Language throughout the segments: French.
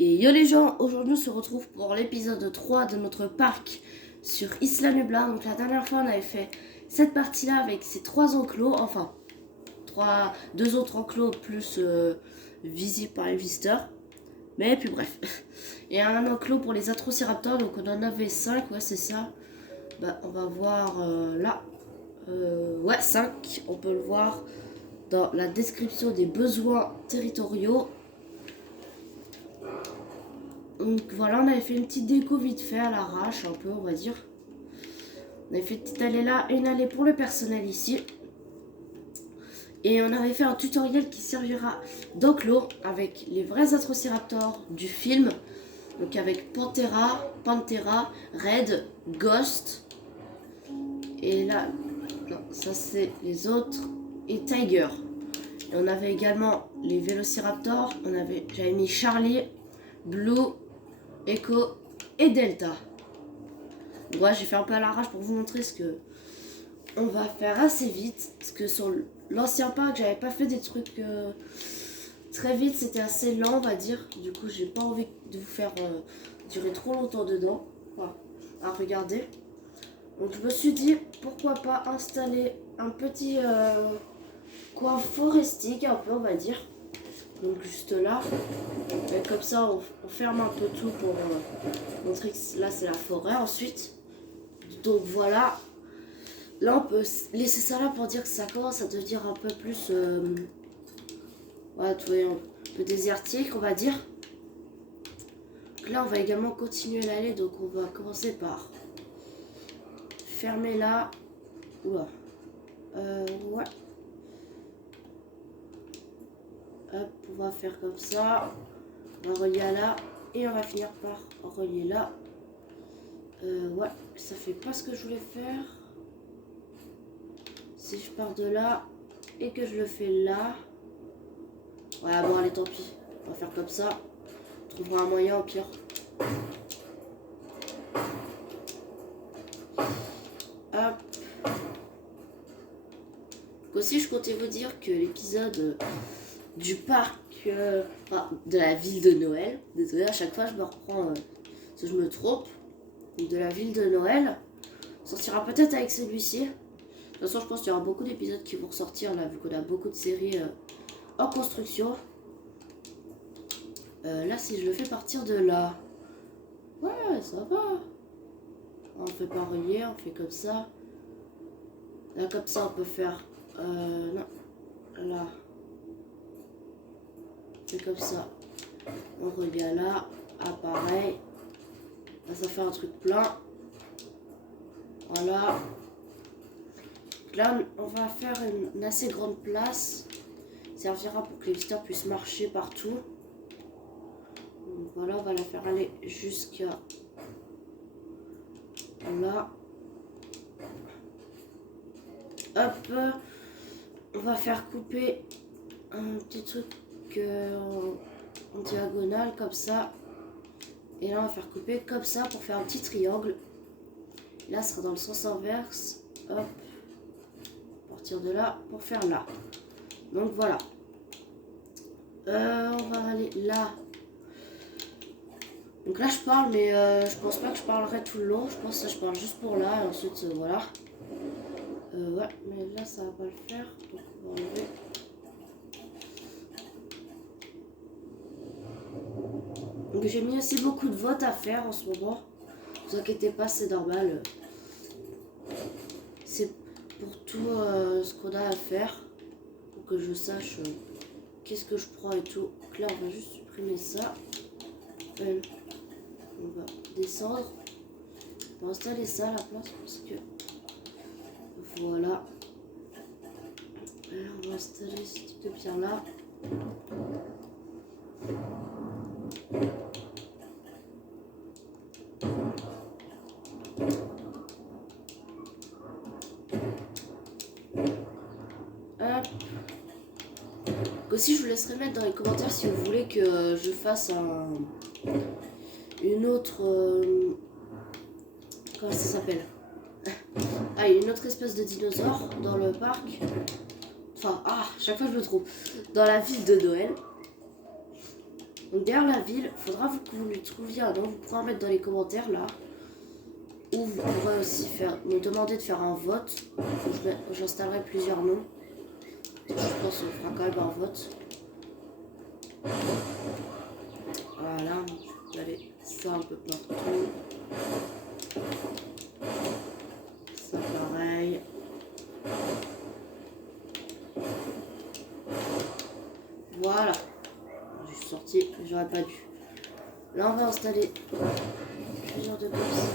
Et yo les gens, aujourd'hui on se retrouve pour l'épisode 3 de notre parc sur Isla Nublar. Donc la dernière fois on avait fait cette partie là avec ces 3 enclos, enfin 2 autres enclos plus visibles par les visiteurs. Mais puis bref. Et un enclos pour les Atrociraptors, donc on en avait 5, ouais c'est ça. Bah on va voir là. Ouais 5, on peut le voir dans la description des besoins territoriaux. Donc voilà, on avait fait une petite déco vite fait à l'arrache, un peu on va dire. On avait fait une petite allée là, une allée pour le personnel ici. Et on avait fait un tutoriel qui servira d'enclos avec les vrais Atrociraptors du film. Donc avec Panthera, Red, Ghost. Et là, non, ça c'est les autres. Et Tiger. Et on avait également les Vélociraptors. J'avais mis Charlie, Blue, Echo et Delta. Ouais, j'ai fait un peu à l'arrache pour vous montrer ce que on va faire assez vite. Parce que sur l'ancien parc, j'avais pas fait des trucs très vite. C'était assez lent, on va dire. Du coup, j'ai pas envie de vous faire durer trop longtemps dedans. Voilà, à regarder. Donc, je me suis dit, pourquoi pas installer un petit coin forestique, un peu, on va dire. Donc juste là, et comme ça on ferme un peu tout pour montrer que là c'est la forêt ensuite. Donc voilà, là on peut laisser ça là pour dire que ça commence à devenir un peu plus voilà, un peu désertique on va dire. Donc là on va également continuer l'allée, donc on va commencer par fermer là. Oula. Ouais. Hop, on va faire comme ça. On va relier à là. Et on va finir par relier là. Ouais, ça fait pas ce que je voulais faire. Si je pars de là et que je le fais là. Ouais, bon, allez, tant pis. On va faire comme ça. On trouvera un moyen au pire. Hop. Donc aussi, je comptais vous dire que l'épisode du parc, de la ville de Noël, désolé, à chaque fois je me reprends, si je me trompe, de la ville de Noël, sortira peut-être avec celui-ci. De toute façon, je pense qu'il y aura beaucoup d'épisodes qui vont ressortir là, vu qu'on a beaucoup de séries en construction. Là, si je le fais partir de là, ouais, ça va. On fait pas relier, on fait comme ça. Là, comme ça, on peut faire, non, là. C'est comme ça. On regarde là. Ah, pareil. Là, ça fait un truc plein. Voilà. Là, on va faire une assez grande place. Ça servira pour que les visiteurs puissent marcher partout. Donc, voilà, on va la faire aller jusqu'à là. Hop. On va faire couper un petit truc en diagonale comme ça. Et là on va faire couper comme ça pour faire un petit triangle. Et là ce sera dans le sens inverse. Hop. À partir de là pour faire là. Donc voilà. On va aller là. Donc là je parle mais je pense pas que je parlerai tout le long. Je pense que je parle juste pour là et ensuite voilà. Ouais mais là ça va pas le faire. Donc on va enlever. Donc j'ai mis aussi beaucoup de votes à faire en ce moment. Ne vous inquiétez pas, c'est normal. C'est pour tout ce qu'on a à faire. Pour que je sache qu'est-ce que je prends et tout. Donc là, on va juste supprimer ça. On va descendre. On va installer ça à la place parce que... Voilà. Là, on va installer ce type de pierre là. Aussi, je vous laisserai mettre dans les commentaires si vous voulez que je fasse une autre... comment ça s'appelle? Ah, il y a une autre espèce de dinosaure dans le parc. Enfin, chaque fois je me trompe. Dans la ville de Noël. Donc derrière la ville, il faudra que vous lui trouviez un nom. Vous pourrez en mettre dans les commentaires là. Ou vous pourrez aussi me demander de faire un vote. J'installerai plusieurs noms. Je pense qu'on fera quand même un vote. Voilà, vous allez ça un peu partout. Ça pareil. Voilà. Je suis sortie, j'aurais pas dû. Là on va installer plusieurs de comme ça.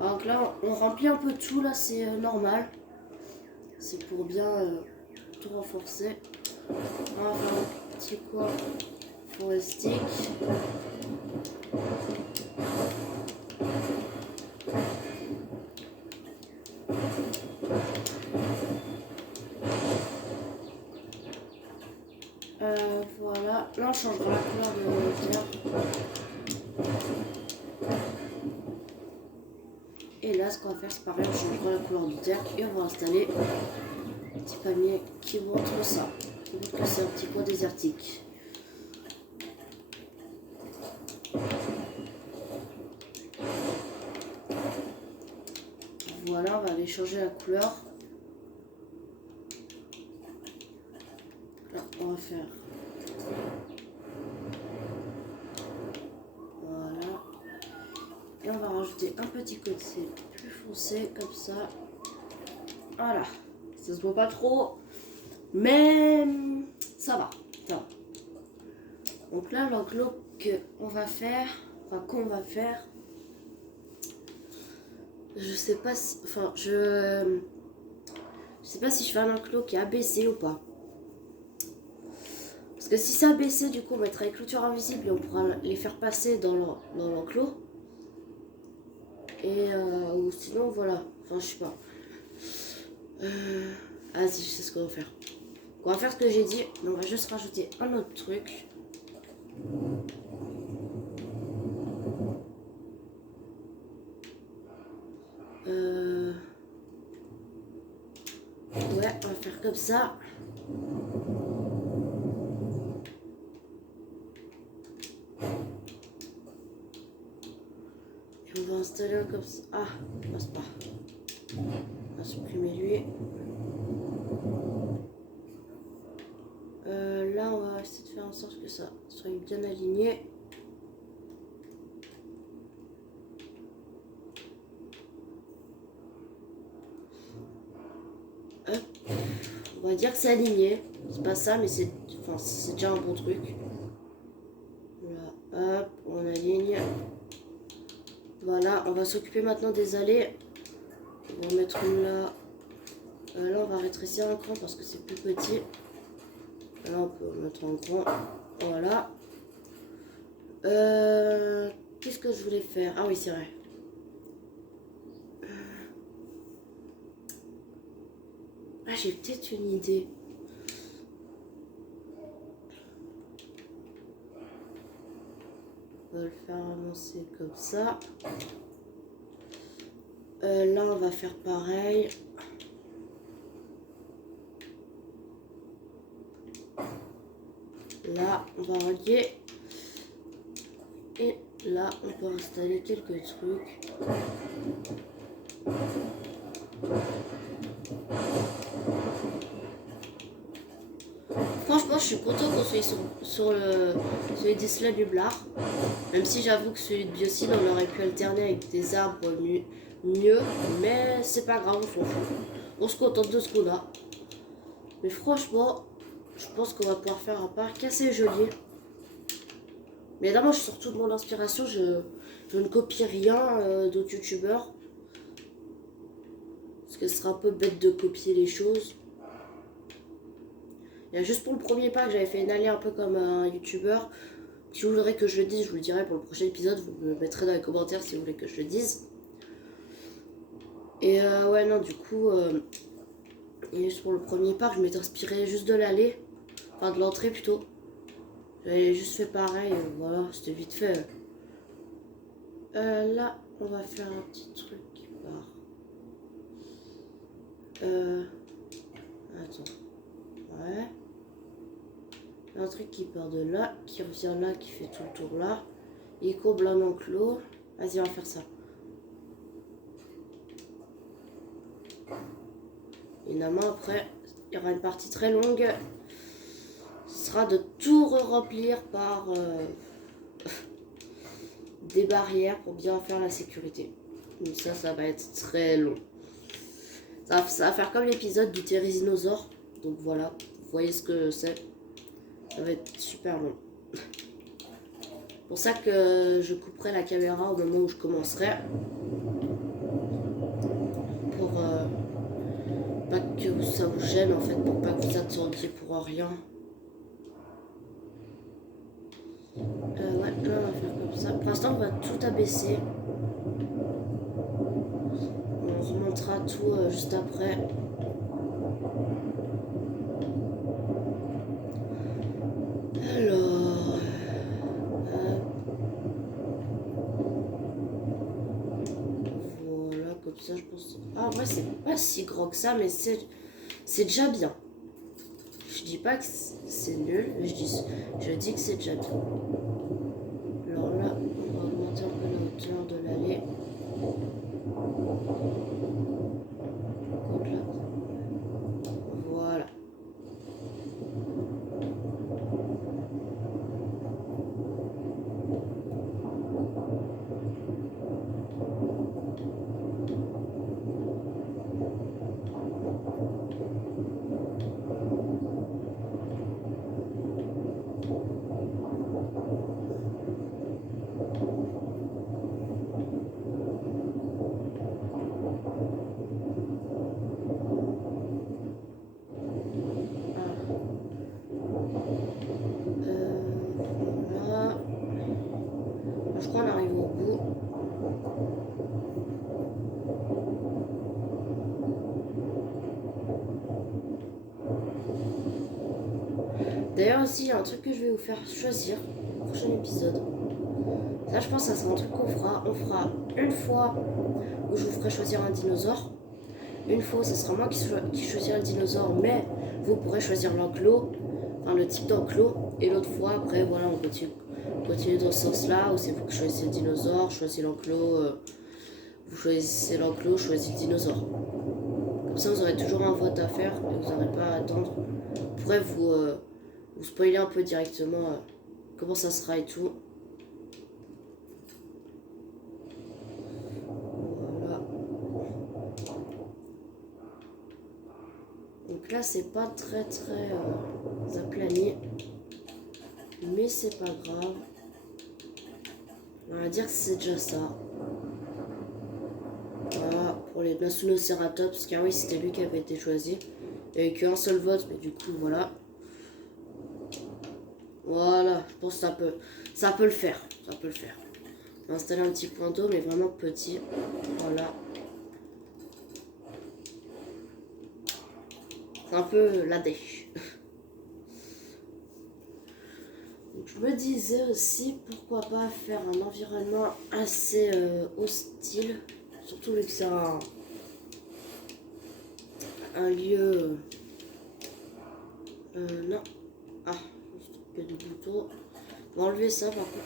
Donc là on remplit un peu tout, là c'est normal. C'est pour bien tout renforcer. On va faire un petit coin forestique. Voilà, là on changera la couleur de terre. Et là ce qu'on va faire c'est pareil, on changera la couleur de terre et on va installer un petit palmier qui montre ça. Qui montre que c'est un petit coin désertique. Voilà, on va aller changer la couleur. Là, on va faire. Voilà. Et on va rajouter un petit côté plus foncé, comme ça. Voilà. Ça se voit pas trop, mais ça va. Ça va. Donc là, l'enclos qu'on va faire, je sais pas si, enfin, je sais pas si je fais un enclos qui est abaissé ou pas. Parce que si c'est abaissé, du coup, on mettra les clôtures invisibles et on pourra les faire passer dans l'enclos. Et ou sinon, voilà. Enfin, je sais pas. Vas-y, je sais ce qu'on va faire. On va faire ce que j'ai dit, mais on va juste rajouter un autre truc. Ouais, on va faire comme ça. Et on va installer un comme ça. Ah, ça passe pas. On va supprimer lui. Là, on va essayer de faire en sorte que ça soit bien aligné. Hop. On va dire que c'est aligné. C'est pas ça, mais c'est déjà un bon truc. Là, hop, on aligne. Voilà, on va s'occuper maintenant des allées. On va mettre une là. Là, on va rétrécir un cran parce que c'est plus petit. Là, on peut mettre en grand. Voilà. Qu'est-ce que je voulais faire? Ah oui, c'est vrai. Ah, j'ai peut-être une idée. On va le faire avancer comme ça. Là, on va faire pareil. Là, on va relier. Et là, on peut installer quelques trucs. Franchement, je suis content qu'on soit sur celui d'Isla Nublar. Même si j'avoue que celui de Biocide, on aurait pu alterner avec des arbres mieux. Mais c'est pas grave, on s'en fout. On se contente de ce qu'on a. Mais franchement, je pense qu'on va pouvoir faire un parc assez joli. Mais évidemment, je sors toute mon inspiration. Je ne copie rien d'autres youtubeurs. Parce que ce sera un peu bête de copier les choses. Il y a juste pour le premier parc, j'avais fait une allée un peu comme un youtubeur. Si vous voudrez que je le dise, je vous le dirai pour le prochain épisode. Vous me mettrez dans les commentaires si vous voulez que je le dise. Et ouais, non, du coup, et juste pour le premier parc, je m'étais inspiré juste de l'allée. Enfin, de l'entrée plutôt. J'avais juste fait pareil, voilà, c'était vite fait. Là, on va faire un petit truc qui part. Attends. Ouais. Un truc qui part de là, qui revient là, qui fait tout le tour là. Il comble un enclos. Vas-y, on va faire ça. Évidemment, après, il y aura une partie très longue. Ce sera de tout remplir par des barrières pour bien faire la sécurité. Donc ça va être très long. Ça va faire comme l'épisode du Thérisinosaure. Donc voilà, vous voyez ce que c'est. Ça va être super long. C'est pour ça que je couperai la caméra au moment où je commencerai. Pour pas que ça vous gêne en fait, pour pas que vous attendiez pour rien. Ouais, là on va faire comme ça. Pour l'instant on va tout abaisser. On remontera tout juste après. Alors... voilà, comme ça je pense... Ah ouais, c'est pas si gros que ça, mais c'est déjà bien. Je dis pas que c'est nul, mais je dis que c'est déjà bien. Alors là, on va augmenter un peu la hauteur de l'allée. Voilà. Voilà. Je crois qu'on arrive au bout. D'ailleurs aussi, il y a un truc que je vais vous faire choisir au prochain épisode. Là, je pense que ça sera un truc qu'on fera. On fera une fois où je vous ferai choisir un dinosaure. Une fois, ce sera moi qui choisirai le dinosaure, mais vous pourrez choisir l'enclos, enfin le type d'enclos. Et l'autre fois, après, voilà, on continue dans ce sens-là, où c'est vous qui choisissez le dinosaure, choisissez l'enclos, vous choisissez l'enclos, choisissez le dinosaure. Comme ça, vous aurez toujours un vote à faire et vous n'aurez pas à attendre. Vous pourrez vous spoiler un peu directement comment ça sera et tout. Voilà. Donc là, c'est pas très aplani, mais c'est pas grave. On va dire que c'est déjà ça. Voilà, pour les Nasunoceratops, car oui, c'était lui qui avait été choisi. Il n'y avait qu'un seul vote, mais du coup, voilà. Voilà, je pense que ça peut le faire. Ça peut le faire. On va installer un petit point d'eau, mais vraiment petit. Voilà. C'est un peu la dèche. Je me disais aussi, pourquoi pas faire un environnement assez hostile. Surtout vu que c'est un lieu... non. Ah, il y a du bouton. On va enlever ça par contre.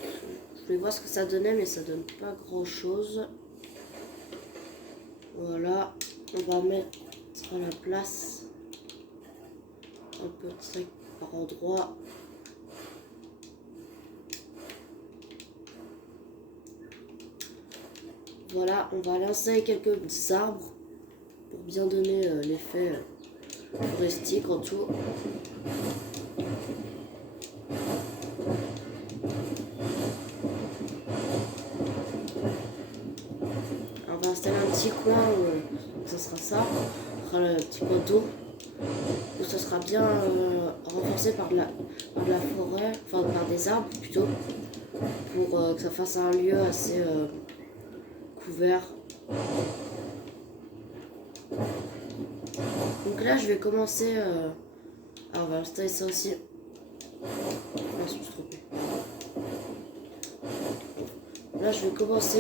Je voulais voir ce que ça donnait, mais ça donne pas grand chose. Voilà. On va mettre à la place un peu de truc par endroit. Voilà, on va aller installer quelques arbres pour bien donner l'effet touristique en tout. On va installer un petit coin où ça sera ça, ce sera le petit coin d'eau, où ça sera bien renforcé par de la forêt, enfin par des arbres plutôt, pour que ça fasse un lieu assez couvert. Donc là je vais commencer alors on va installer ça aussi. Ah, je me suis trompée. Là je vais commencer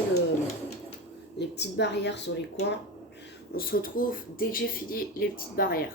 les petites barrières sur les coins On se retrouve dès que j'ai fini les petites barrières.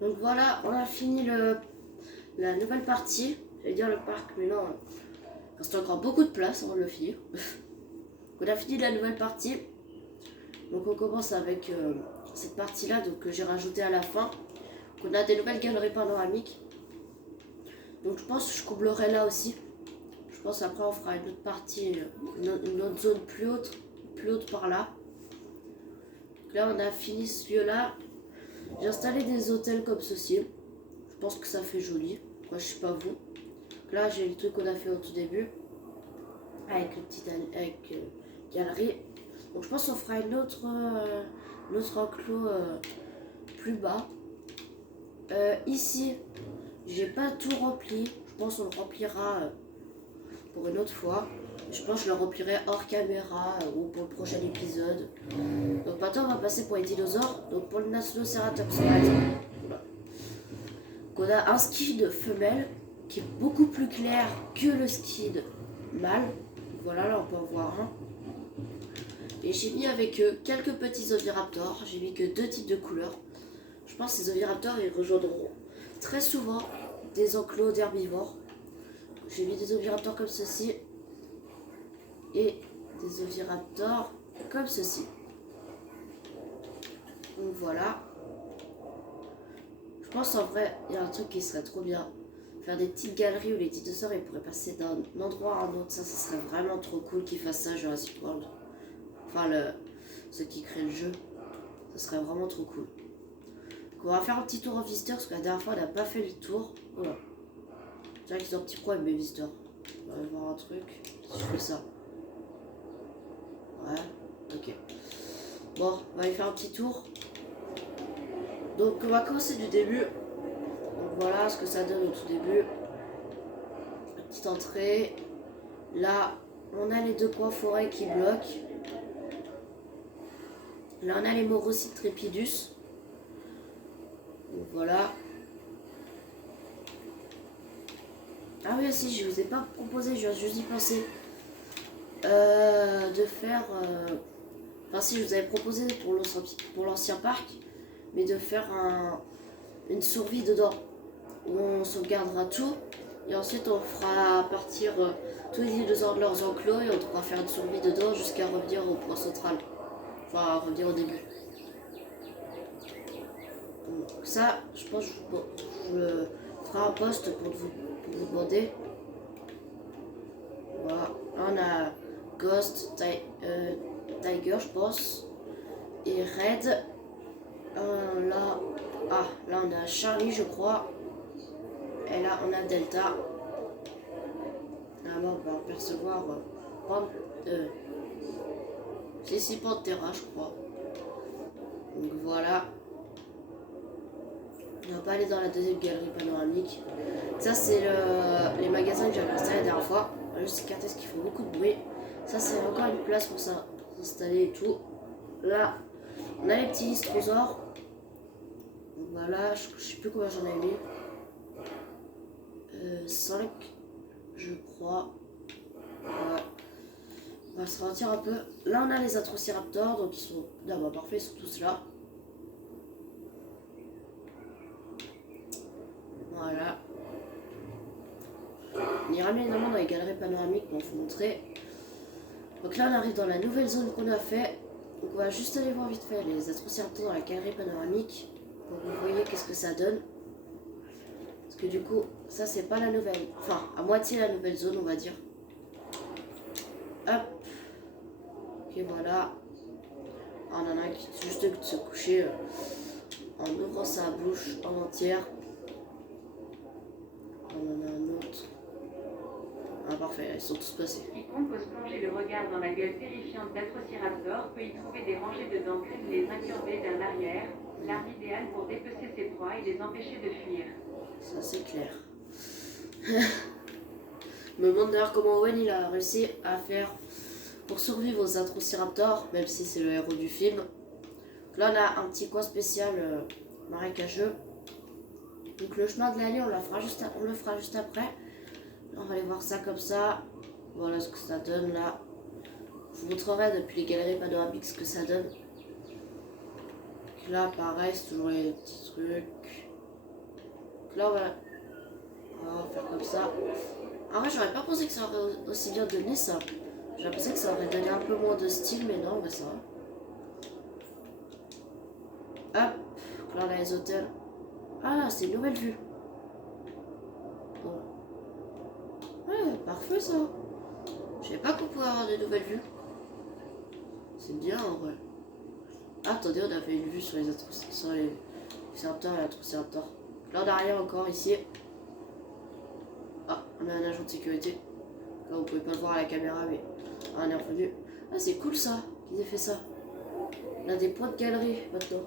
Donc voilà, on a fini la nouvelle partie. J'allais dire le parc, mais non, il reste encore beaucoup de place avant de le finir. On a fini la nouvelle partie. Donc on commence avec cette partie-là que j'ai rajoutée à la fin. Donc on a des nouvelles galeries panoramiques. Donc je pense que je comblerai là aussi. Je pense après on fera une autre partie, une autre zone plus haute par là. Donc là on a fini ce lieu-là. J'ai installé des hôtels comme ceci. Je pense que ça fait joli. Moi je sais pas vous. Donc là j'ai le truc qu'on a fait au tout début. Avec le petit galerie. Donc je pense qu'on fera une autre enclos plus bas. Ici, j'ai pas tout rempli. Je pense qu'on le remplira pour une autre fois. Je pense que je le remplirai hors caméra ou pour le prochain épisode. Donc maintenant on va passer pour les dinosaures. Donc pour le Nacinoceratops Rex, voilà. On a un skid femelle qui est beaucoup plus clair que le skid mâle. Voilà, là on peut en voir un. Et j'ai mis avec eux quelques petits oviraptors. J'ai mis que 2 types de couleurs. Je pense que ces oviraptors ils rejoindront très souvent des enclos d'herbivores. J'ai mis des oviraptors comme ceci et des oviraptors comme ceci. Donc voilà. Je pense en vrai, il y a un truc qui serait trop bien. Faire des petites galeries où les dinosaures ils pourraient passer d'un endroit à un autre. Ça serait vraiment trop cool qu'ils fassent ça Jurassic World. Enfin, ceux qui créent le jeu. Ça serait vraiment trop cool. Donc, on va faire un petit tour en visiteur parce que la dernière fois on n'a pas fait le tour. Voilà. C'est vrai qu'ils ont un petit problème mes visiteurs. On va voir un truc. Si je fais ça. Ouais, ok. Bon, on va aller faire un petit tour. Donc on va commencer du début. Donc voilà ce que ça donne au tout début. Petite entrée. Là, on a les deux coins forêt qui bloquent. Là, on a les Morocytes trepidus. Donc voilà. Ah oui, si, je vous ai pas proposé, je viens juste d'y penser. De faire... Enfin si, je vous avais proposé pour l'ancien parc, mais de faire une survie dedans. Où on sauvegardera tout. Et ensuite, on fera partir tous les dinosaures de leurs enclos et on devra faire une survie dedans jusqu'à revenir au point central. Enfin, revenir au début. Donc ça, je pense que je ferai un post pour vous demander. Voilà. Là, on a Ghost, Tiger, je pense. Et Red. Là, on a Charlie, je crois. Et là, on a Delta. Là, on va apercevoir c'est Pantera, je crois. Donc voilà. On va pas aller dans la deuxième galerie panoramique. Ça, c'est les magasins que j'avais installés la dernière fois. Juste écarter ce qui fait beaucoup de bruit. Ça, c'est encore une place pour s'installer et tout. Là, on a les petits istrosaures. Voilà, je sais plus combien j'en ai mis. 5, je crois. Ouais. On va se ralentir un peu. Là, on a les Atrociraptors, donc ils sont d'abord parfaits, ils sont tous là. Voilà. On ira bien évidemment dans les galeries panoramiques pour vous montrer. Donc là, on arrive dans la nouvelle zone qu'on a fait. Donc on va juste aller voir vite fait les Atrociraptors dans la galerie panoramique pour que vous voyez qu'est-ce que ça donne. Parce que du coup, ça c'est pas la nouvelle, enfin à moitié la nouvelle zone on va dire. Hop. Ok voilà. Ah, on en a un qui vient juste de se coucher en ouvrant sa bouche en entière. On en a un autre. Ah parfait, ils sont tous passés. Quiconque ose plonger le regard dans la gueule terrifiante d'Atrociraptor peut y trouver des rangées de dents crénelées incurvées vers l'arrière, l'arme idéale pour dépecer ses proies et les empêcher de fuir. Ça c'est clair. Je me demande d'ailleurs comment Owen il a réussi à faire pour survivre aux Atrociraptors, même si c'est le héros du film. Donc là on a un petit coin spécial marécageux. Donc le chemin de l'allée on le fera juste après. On va aller voir ça comme ça. Voilà ce que ça donne là. Je vous montrerai depuis les galeries panoramiques ce que ça donne. Donc là pareil, c'est toujours les petits trucs. Donc là on va faire comme ça. En vrai j'aurais pas pensé que ça aurait aussi bien donné ça. J'ai pensé que ça aurait donné un peu moins de style, mais non, bah ça va. Hop, donc là on a les hôtels. Ah c'est une nouvelle vue. Bon. Ouais, parfait ça. Je savais pas qu'on pouvait avoir de nouvelles vues. C'est bien en vrai. Ah, attendez, on avait une vue sur les Atrociraptors et l'Atrociraptor. Là on a rien encore ici. Ah, on a un agent de sécurité. Là vous pouvez pas le voir à la caméra mais on est revenu. Ah c'est cool ça qu'ils aient fait ça. On a des points de galerie maintenant.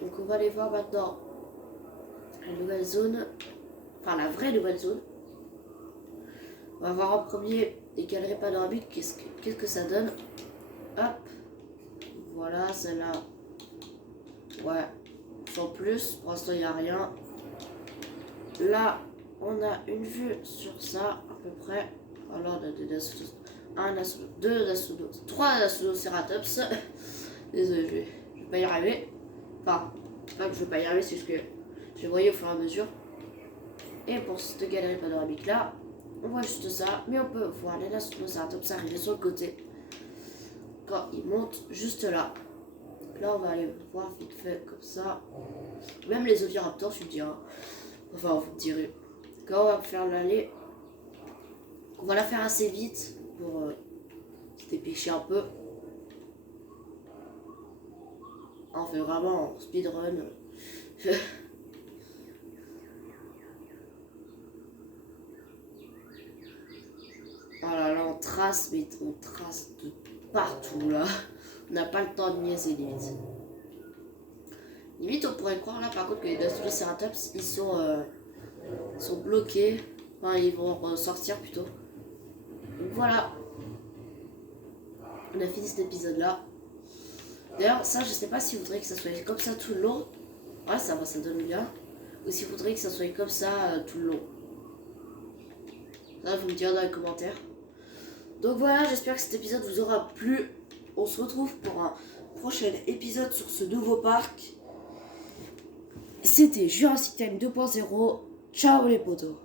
Donc on va aller voir maintenant la nouvelle zone. Enfin la vraie nouvelle zone. On va voir en premier les galeries panoramiques. Qu'est-ce que ça donne. Hop. Voilà celle-là. Ouais. Sans plus. Pour l'instant il n'y a rien. Là on a une vue sur ça à peu près. Alors on a trois Asuntoceratops. Désolé, je vais pas y arriver. Enfin, c'est pas que je vais pas y arriver, c'est juste que je voyais au fur et à mesure. Et pour cette galerie panoramique là, on voit juste ça, mais on peut voir les Asuntoceratops arriver sur le côté. Quand ils montent juste là. Là on va aller voir vite fait comme ça. Même les Oviraptors, je me dis, hein. Enfin, vous me direz. Quand on va faire l'allée, on va la faire assez vite pour se dépêcher un peu. On fait vraiment en speedrun. Voilà, là on trace trace, mais on trace de partout là. On n'a pas le temps de niaiser limite. Limite, on pourrait croire là par contre que les Velociraptors ils sont bloqués. Enfin, ils vont ressortir plutôt. Donc voilà. On a fini cet épisode là. D'ailleurs, ça, je sais pas si vous voudrez que ça soit comme ça tout le long. Ouais, ça va, ça donne bien. Ou si vous voudrez que ça soit comme ça tout le long. Ça, vous me direz dans les commentaires. Donc voilà, j'espère que cet épisode vous aura plu. On se retrouve pour un prochain épisode sur ce nouveau parc. C'était Jurassic Time 2.0. Ciao les potos.